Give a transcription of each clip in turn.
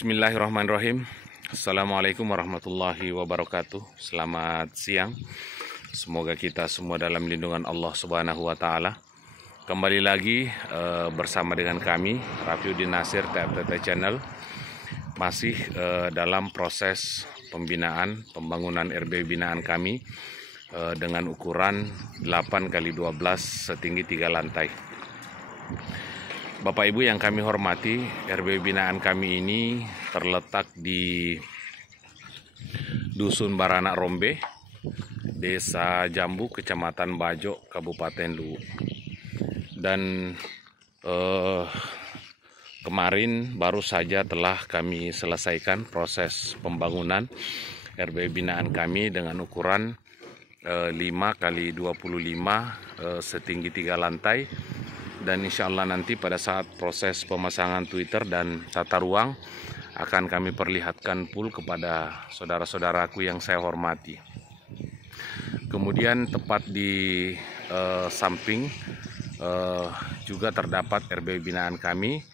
Bismillahirrahmanirrahim. Assalamualaikum warahmatullahi wabarakatuh. Selamat siang. Semoga kita semua dalam lindungan Allah Subhanahu wa Ta'ala. Kembali lagi bersama dengan kami, Rafiuddin Nasir TFTT Channel. Masih dalam proses pembangunan RB binaan kami dengan ukuran 8x12 setinggi 3 lantai. Bapak Ibu yang kami hormati, RB binaan kami ini terletak di Dusun Baranak Rombe, Desa Jambu, Kecamatan Bajo, Kabupaten Luwu. Dan kemarin baru saja telah kami selesaikan proses pembangunan RB binaan kami dengan ukuran 5x25 setinggi 3 lantai. Dan insya Allah nanti pada saat proses pemasangan Twitter dan tata ruang akan kami perlihatkan full kepada saudara-saudaraku yang saya hormati. Kemudian tepat di samping juga terdapat RB binaan kami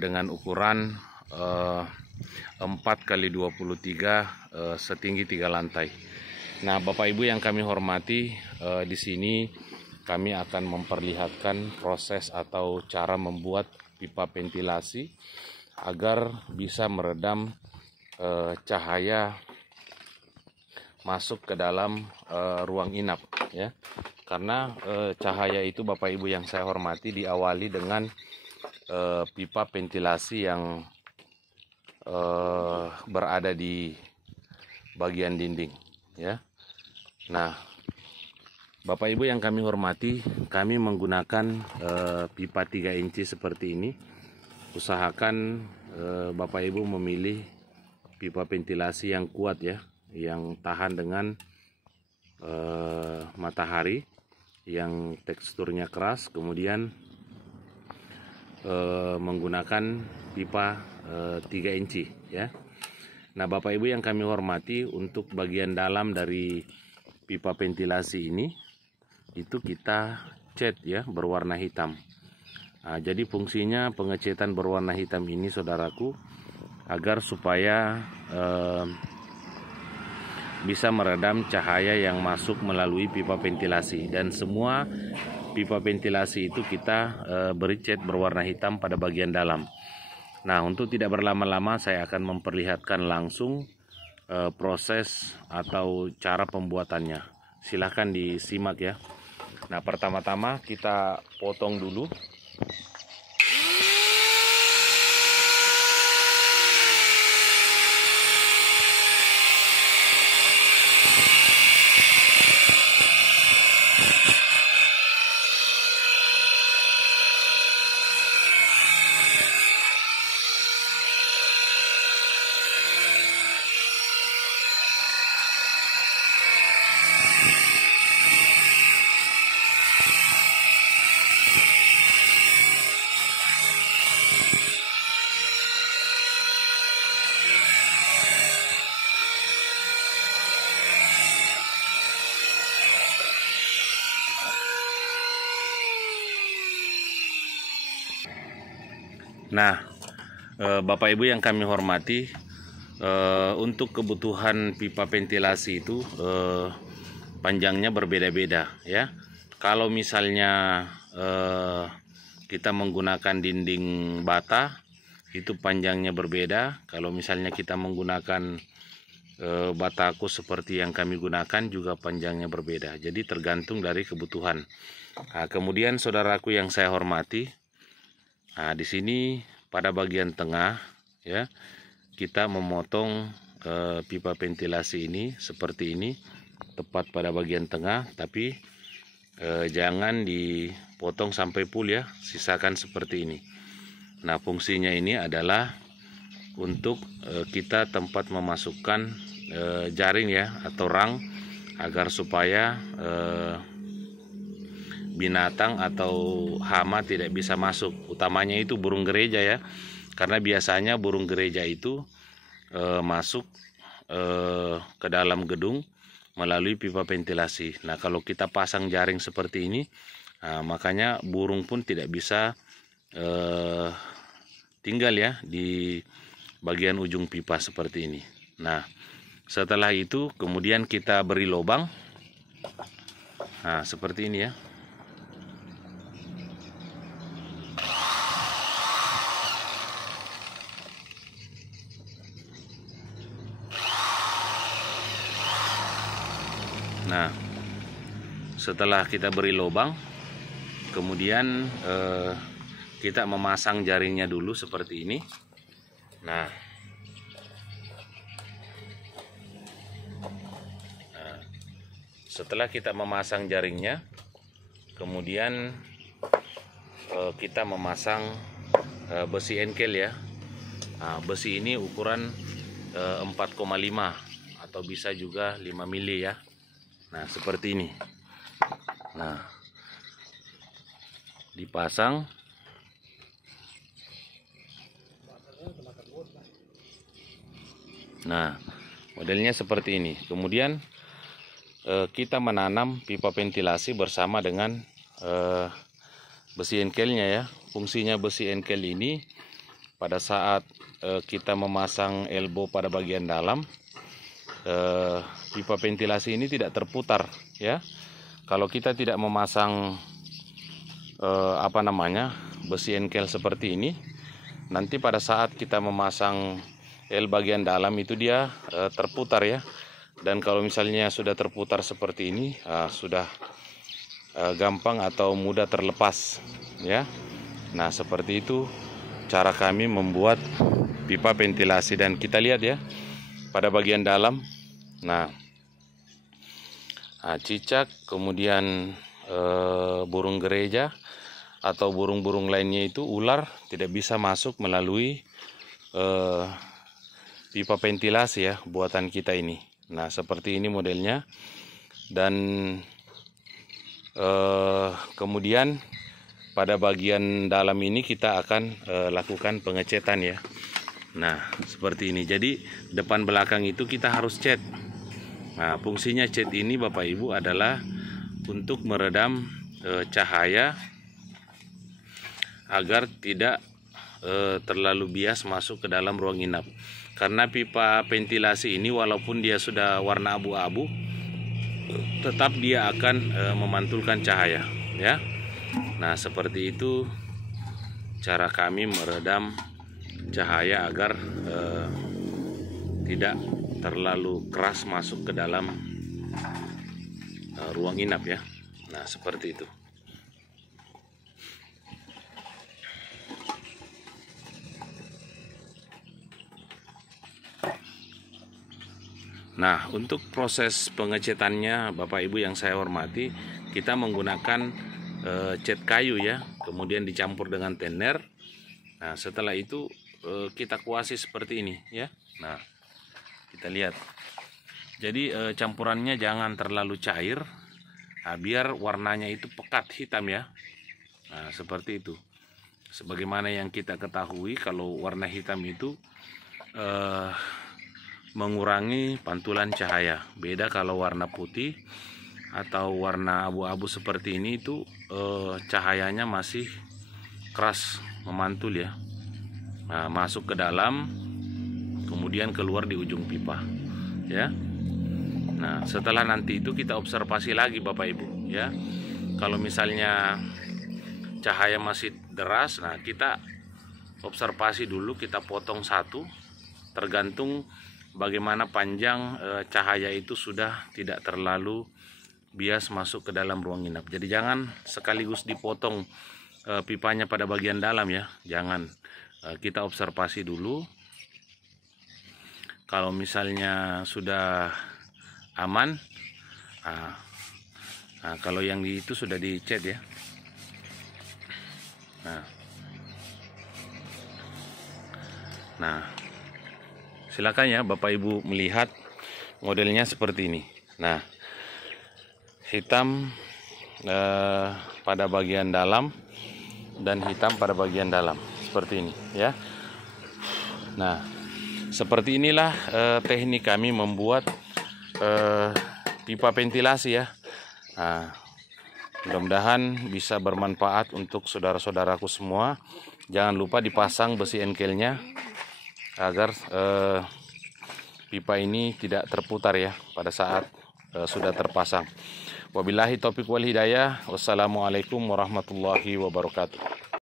dengan ukuran 4x23 setinggi 3 lantai. Nah, Bapak Ibu yang kami hormati, di sini kami akan memperlihatkan proses atau cara membuat pipa ventilasi agar bisa meredam cahaya masuk ke dalam ruang inap, ya. Karena cahaya itu, Bapak Ibu yang saya hormati, diawali dengan pipa ventilasi yang berada di bagian dinding, ya. Nah, Bapak Ibu yang kami hormati, kami menggunakan pipa 3 inci seperti ini. Usahakan Bapak Ibu memilih pipa ventilasi yang kuat, ya, yang tahan dengan matahari, yang teksturnya keras, kemudian menggunakan pipa 3 inci, ya. Nah, Bapak Ibu yang kami hormati, untuk bagian dalam dari pipa ventilasi ini itu kita cat, ya, berwarna hitam. Nah, jadi fungsinya pengecetan berwarna hitam ini, saudaraku, agar supaya bisa meredam cahaya yang masuk melalui pipa ventilasi. Dan semua pipa ventilasi itu kita beri cat berwarna hitam pada bagian dalam. Nah, untuk tidak berlama-lama, saya akan memperlihatkan langsung proses atau cara pembuatannya. Silahkan disimak, ya. Nah, pertama-tama kita potong dulu. Nah, Bapak Ibu yang kami hormati, untuk kebutuhan pipa ventilasi itu panjangnya berbeda-beda, ya. Kalau misalnya kita menggunakan dinding bata, itu panjangnya berbeda. Kalau misalnya kita menggunakan bataku seperti yang kami gunakan, juga panjangnya berbeda. Jadi tergantung dari kebutuhan. Nah, kemudian saudaraku yang saya hormati, nah, di sini pada bagian tengah, ya, kita memotong pipa ventilasi ini seperti ini, tepat pada bagian tengah, tapi jangan dipotong sampai full, ya, sisakan seperti ini. Nah, fungsinya ini adalah untuk kita tempat memasukkan jaring, ya, atau rang, agar supaya binatang atau hama tidak bisa masuk. Utamanya itu burung gereja, ya, karena biasanya burung gereja itu masuk ke dalam gedung melalui pipa ventilasi. Nah, kalau kita pasang jaring seperti ini, makanya burung pun tidak bisa tinggal, ya, di bagian ujung pipa seperti ini. Nah, setelah itu kemudian kita beri lubang. Nah, seperti ini ya. Nah, setelah kita beri lubang, kemudian kita memasang jaringnya dulu seperti ini. Nah, setelah kita memasang jaringnya, kemudian kita memasang besi enkel ya. Nah, besi ini ukuran 4,5 atau bisa juga 5 mili ya. Nah, seperti ini. Nah, dipasang. Nah, modelnya seperti ini. Kemudian kita menanam pipa ventilasi bersama dengan besi enkelnya ya. Fungsinya besi enkel ini pada saat kita memasang elbow pada bagian dalam, pipa ventilasi ini tidak terputar ya. Kalau kita tidak memasang besi enkel seperti ini, nanti pada saat kita memasang bagian dalam itu dia terputar ya. Dan kalau misalnya sudah terputar seperti ini, sudah gampang atau mudah terlepas ya. Nah, seperti itu cara kami membuat pipa ventilasi. Dan kita lihat ya pada bagian dalam. Nah, cicak, kemudian burung gereja atau burung-burung lainnya itu, ular tidak bisa masuk melalui pipa ventilasi ya buatan kita ini. Nah, seperti ini modelnya. Dan kemudian pada bagian dalam ini kita akan lakukan pengecetan ya. Nah, seperti ini. Jadi depan belakang itu kita harus cat. Nah, fungsinya cat ini Bapak Ibu adalah untuk meredam cahaya agar tidak terlalu bias masuk ke dalam ruang inap. Karena pipa ventilasi ini walaupun dia sudah warna abu-abu, tetap dia akan memantulkan cahaya ya. Nah, seperti itu cara kami meredam cahaya agar tidak terlalu keras masuk ke dalam ruang inap ya. Nah, seperti itu. Nah, untuk proses pengecetannya Bapak Ibu yang saya hormati, kita menggunakan cat kayu ya, kemudian dicampur dengan thinner. Nah, setelah itu kita kuasi seperti ini ya. Nah, kita lihat. Jadi campurannya jangan terlalu cair, biar warnanya itu pekat hitam ya. Nah, seperti itu. Sebagaimana yang kita ketahui, kalau warna hitam itu mengurangi pantulan cahaya. Beda kalau warna putih atau warna abu-abu seperti ini, itu cahayanya masih keras memantul ya. Nah, masuk ke dalam, kemudian keluar di ujung pipa ya. Nah, setelah nanti itu kita observasi lagi Bapak Ibu ya. Kalau misalnya cahaya masih deras, nah kita observasi dulu, kita potong satu, tergantung bagaimana panjang cahaya itu sudah tidak terlalu bias masuk ke dalam ruang inap. Jadi jangan sekaligus dipotong pipanya pada bagian dalam ya, jangan. Kita observasi dulu. Kalau misalnya sudah aman, kalau yang itu sudah dicat ya. Nah, silakan ya Bapak Ibu melihat modelnya seperti ini. Nah, hitam pada bagian dalam dan hitam pada bagian dalam seperti ini ya. Nah, seperti inilah teknik kami membuat pipa ventilasi ya. Nah, mudah-mudahan bisa bermanfaat untuk saudara-saudaraku semua. Jangan lupa dipasang besi enkelnya agar pipa ini tidak terputar ya pada saat sudah terpasang. Wabillahi taufiq wal hidayah. Wassalamualaikum warahmatullahi wabarakatuh.